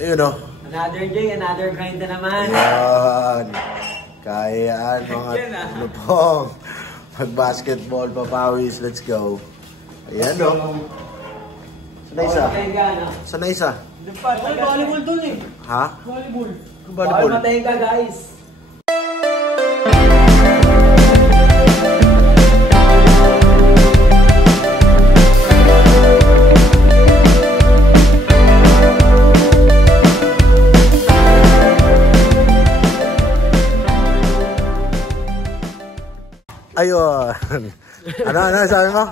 Ayun o. Another day, another grind na naman. Ayan. Kaya yan mga lupong. Mag-basketball, papawis, let's go. Ayan o. Sana isa? Sana isa? Volleyball dun eh. Ha? Volleyball. Volleyball. Matayin ka guys. Ayun. Ano sabi mo?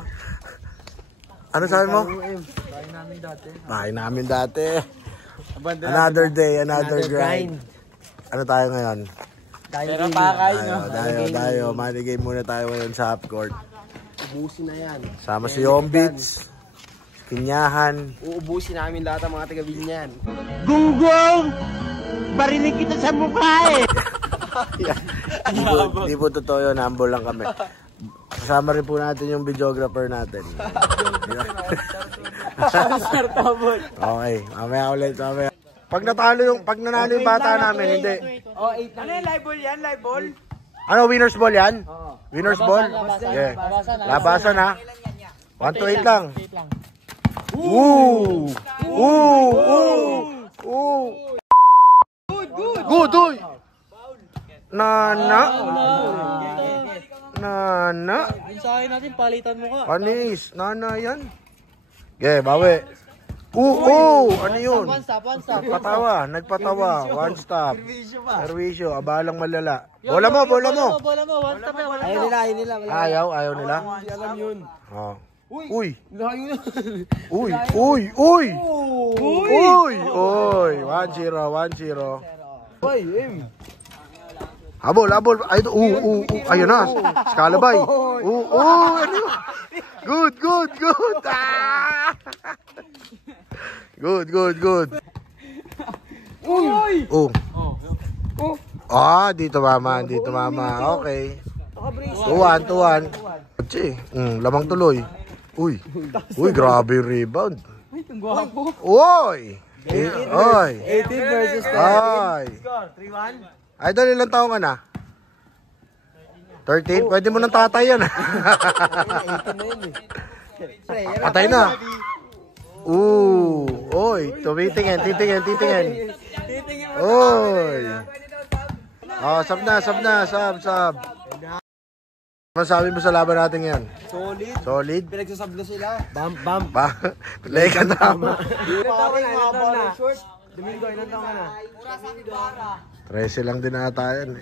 Ano sabi mo? Bahay namin dati. Bahay namin dati. Another day, another grind. Ano tayo ngayon? Pero pakay, no? Tayo. Money game muna tayo ngayon sa half court. Ubusin na yan. Sama si Yombits, Kinyahan. Uubusin namin lahat ang mga taga-Binyan. Gunggong! Barinig kita sa mukha eh! Hindi po totoo yun, humble lang kami. Kasama rin po natin yung videographer natin. Okay, mamaya ulit, mamaya. Pag nanalo yung bata namin, hindi. Oh, 8 na. Ano yung live ball yan? Live ball? Ano, winners ball yan? Winners ball? Yeah. Labasan ha? 1 to 8 lang. Woo! Woo! Woo! Good, uy! Nana? Mensahe natin, palitan mo ka. Panis, Nana yan. Okay, bawi. Ano yun? One stop. Nagpatawa. One stop. Servisyo, abalang malala. Bola mo. Bola mo, one stop. Ayaw nila. Ayaw nila. Hindi alam yun. Uy. Layo na. Uy. 1-0. Hoy, Habol. Ay, ayun na. Skalabay. Ano yun? Good. Good. Uy! Dito mama. Okay. 2-1. Lamang tuloy. Uy, grabe yung rebound. Uy, ang gwapo. Oy! 18 versus 10. Ay! Score, 3-1. Idol, ilang taong ka na? 13? Pwede mo nang tatay yan. 18 na yun eh. Patay na. Oy, titingin. Oy. Sab na. Masabi mo sa laban natin yan? Solid? Pinagsasablo sila. Bam. Play ka tama. Domingo, ilan taong ka na? 13 lang din ata yan.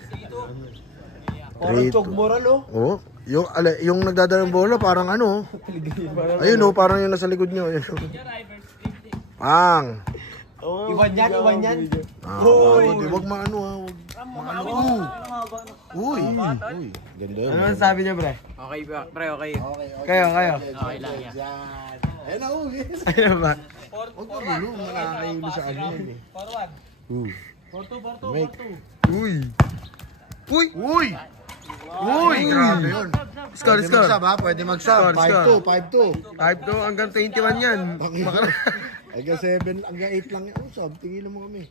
Parang chog moral oh. Yung nagdadalang bola parang ano. Ayun parang yung nasa likod nyo. Pang. Iwan yan. Huwag maano. Uy. Ganda yun. Ano sabi niya, pre? Okay, pre, okay. Kayo. Okay lang yan. Ayun ba? Huwag ka gulo. Malakayulo sa ano yun eh. 4-1. Uy, grabe yun. Score. Pwede mag-sub. 5-2. 5-2 hanggang 21 yan. Hanggang 7, hanggang 8 lang yan. Sub, tigilan mo kami.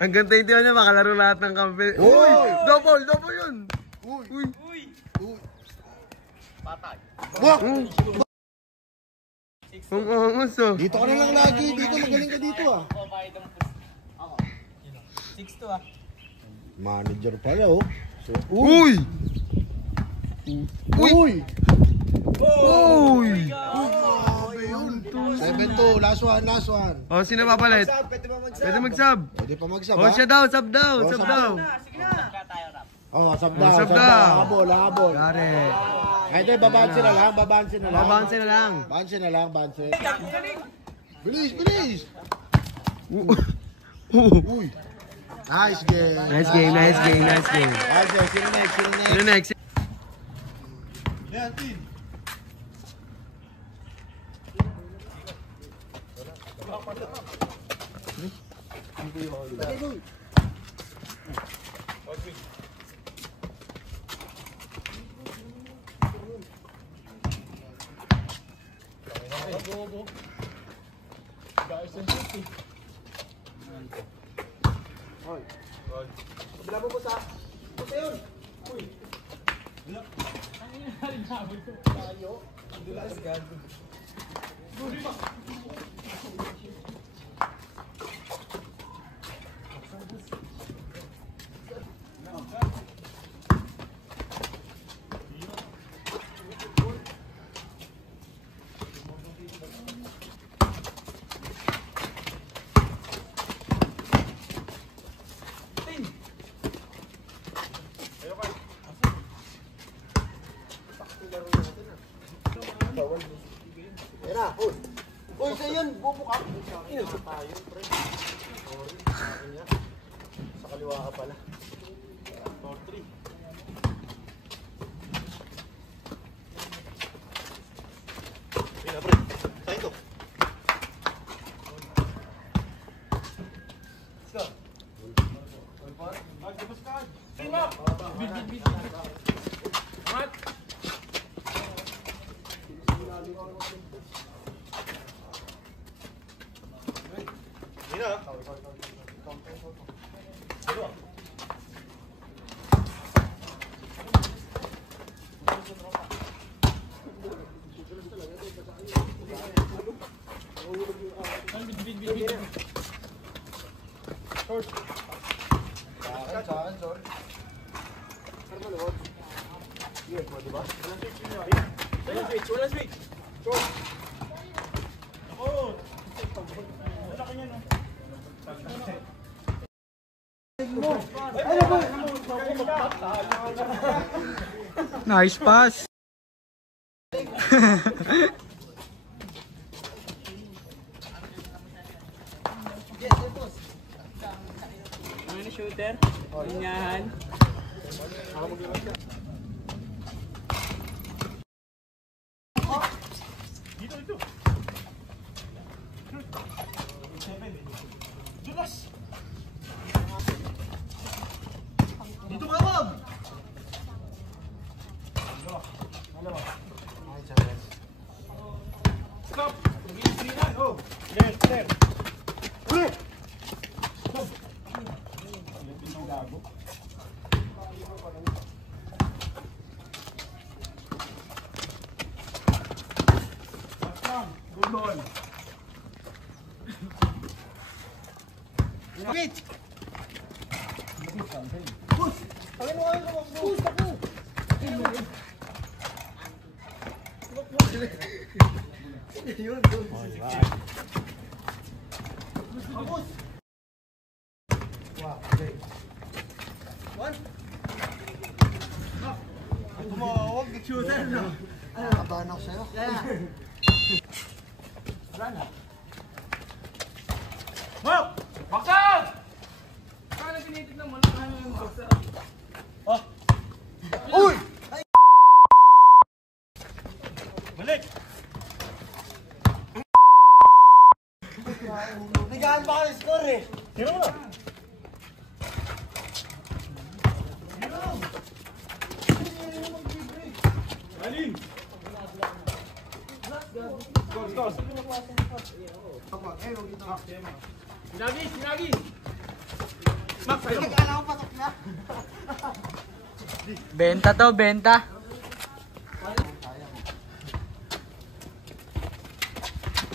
Hanggang 21 yan, makalaro lahat ng kampi. Uy! Double yun. Uy. Patay. Wah! Ang angas oh. Dito ka na lang lagi. Dito, magaling ka dito ah. 6-2 ah. Manager pala oh. Uy! 7-2, last one. Oh, sino papalit? Pwede mag-sub. Pwede pa mag-sub Oh, siya daw, sub daw. Sige na. Sub daw. Habol. Gare. Ay, di, babansin na lang. Babansin na lang. Bilis. Uy. Nice game. Sino next? Yan, team. Uy, sa yun, bubukak. Sa kaliwa ka pala. 4-3. Pina, pre. Saan ito? Let's go. Pina. Nice pass. Ano shooter? Linyahan. Nakabahan ako sa'yo. Baksan! Paano pinitit ng malakang yung baksan? Uy! Balik! Nagaan ba ka ng score eh? Tira mo na! Alin! Sinagis! Sinagis! Nagkaan ako patok na. Benta to, benta.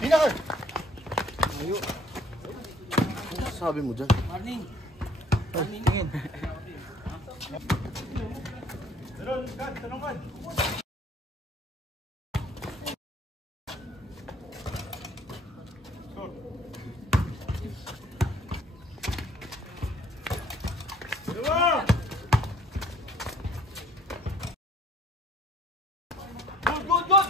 Pinakar! Ayo. Ano sabi mo dyan? Morning! Tingin. Tanong, Gad, tanong, Gad. Dalawa! Good, good, good!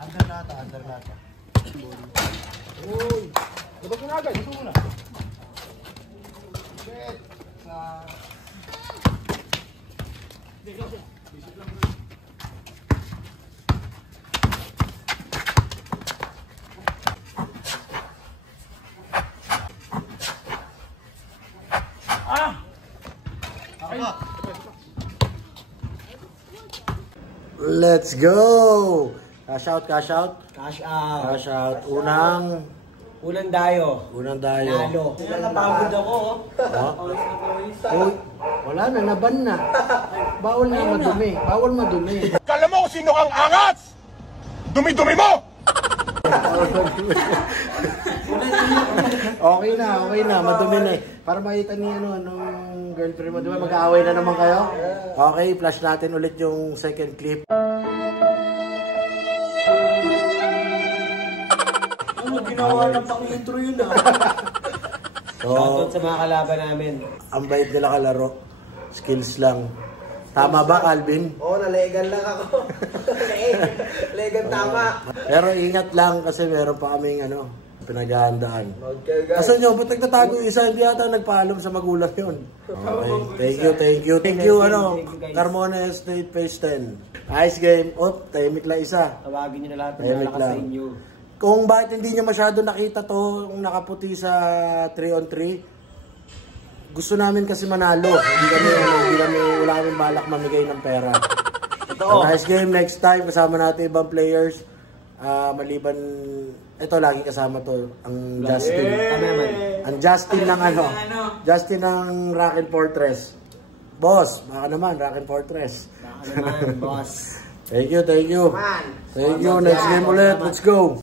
Under nata, under nata. Uy! Labas mo na agad, ito muna. Shit! Sa... Ah! Ako ba? Let's go! Cash out, cash out. Cash out. Cash out. Unang Dayo. dayo. Nalo. Napagod ako. Uy, wala na, naban na. Bawal na madumi. Bawal madumi. Kala mo kung sino kang angas! Dumi-dumi mo! Okay na, madumi na eh. Para makita ni anong girlfriend mo, di ba mag-aaway na naman kayo? Okay, flash natin ulit yung second clip. Ano ginawa ng pang-intro yun ah? Shoutout sa mga kalaban namin. Ang bait nila kalaro. Skills lang. Tama ba, Calvin? Oo, nalegal lang ako. Legal tama. Pero ingat lang kasi meron pa kaming pinaghahandaan. Kasi nyo, ba't nagtatago yung isa? Hindi yata nagpaalam sa magulang yun. Okay. Thank you. Carmona Estate Phase 10. Nice game. Tahimik lang isa. Tawagin nyo na lahat ng Tahimik malakas sa lang. inyo. Kung bakit hindi nyo masyado nakita to, yung nakaputi sa 3-on-3, gusto namin kasi manalo. Wala kami balak mamigay ng pera. Nice game. Next time, kasama natin ibang players. Maliban, ito lagi kasama to, ang Justin. Ang Justin ng Justin ng Rock and Fortress. Boss, baka naman, Rock and Fortress. Baka naman, boss. Thank you. Thank you. Next game ulit. Let's go.